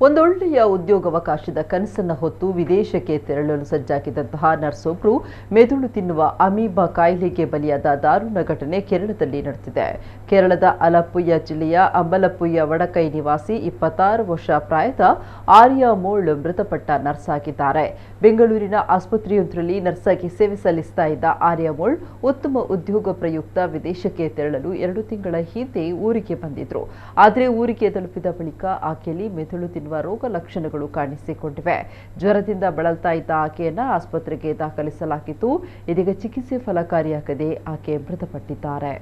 ಒಂದೊಳ್ಳೆಯ ಉದ್ಯೋಗಾವಕಾಶದ ಕನಸನ್ನು ಹೊತ್ತು ವಿದೇಶಕ್ಕೆ ತೆರಳಲು ಸಜ್ಜಾಗಿದ್ದಂತಹ ನರ್ಸೊಬ್ಬರು ಮೆದುಳು ತಿನ್ನುವ ಅಮೀಬಾ ಕಾಯಿಲೆಗೆ ಬಲಿಯಾದ ದಾರುಣ ಘಟನೆ ಕೇರಳದಲ್ಲಿ ನಡೆದಿದೆ. ಕೇರಳದ ಅಲಪ್ಪುಯ್ಯ ಜಿಲ್ಲೆಯ ಅಂಬಲಪ್ಪುಯ್ಯ ವಡಕೈ ನಿವಾಸಿ 26 ವರ್ಷ ಪ್ರಾಯದ ಆರ್ಯ ಮೋಳ್ ಮೃತಪಟ್ಟ ನರ್ಸ್ ಆಗಿದ್ದಾರೆ. ಬೆಂಗಳೂರಿನ ಆಸ್ಪತ್ರೆಯೊಂದರಲ್ಲಿ ನರ್ಸ್ ಆಗಿ ಸೇವೆ ಸಲ್ಲಿಸ್ತಾ ಇದ್ದ ಆರ್ಯ ಮೋಳ್ ಉತ್ತಮ ಉದ್ಯೋಗ ಪ್ರಯುಕ್ತ ವಿದೇಶಕ್ಕೆ ತೆರಳಲು 2 ತಿಂಗಳ ಹಿಂದೆ ಊರಿಗೆ ಬಂದಿದ್ರು. ಆದರೆ ಊರಿಗೆ ತಲುಪಿದ ಬಳಿಕ ಆಕೆಯಲ್ಲಿ ಮೆದುಳು ರೋಗ ಲಕ್ಷಣಗಳು ಕಾಣಿಸಿಕೊಂಡಿವೆ. ಜ್ವರದಿಂದ ಬಳಲ್ತಾ ಇದ್ದ ಆಕೆಯನ್ನ ಆಸ್ಪತ್ರೆಗೆ ದಾಖಲಿಸಲಾಗಿದ್ದು, ಇದೀಗ ಚಿಕಿತ್ಸೆ ಫಲಕಾರಿಯಾಗದೆ ಆಕೆ ಮೃತಪಟ್ಟಿದ್ದಾರೆ.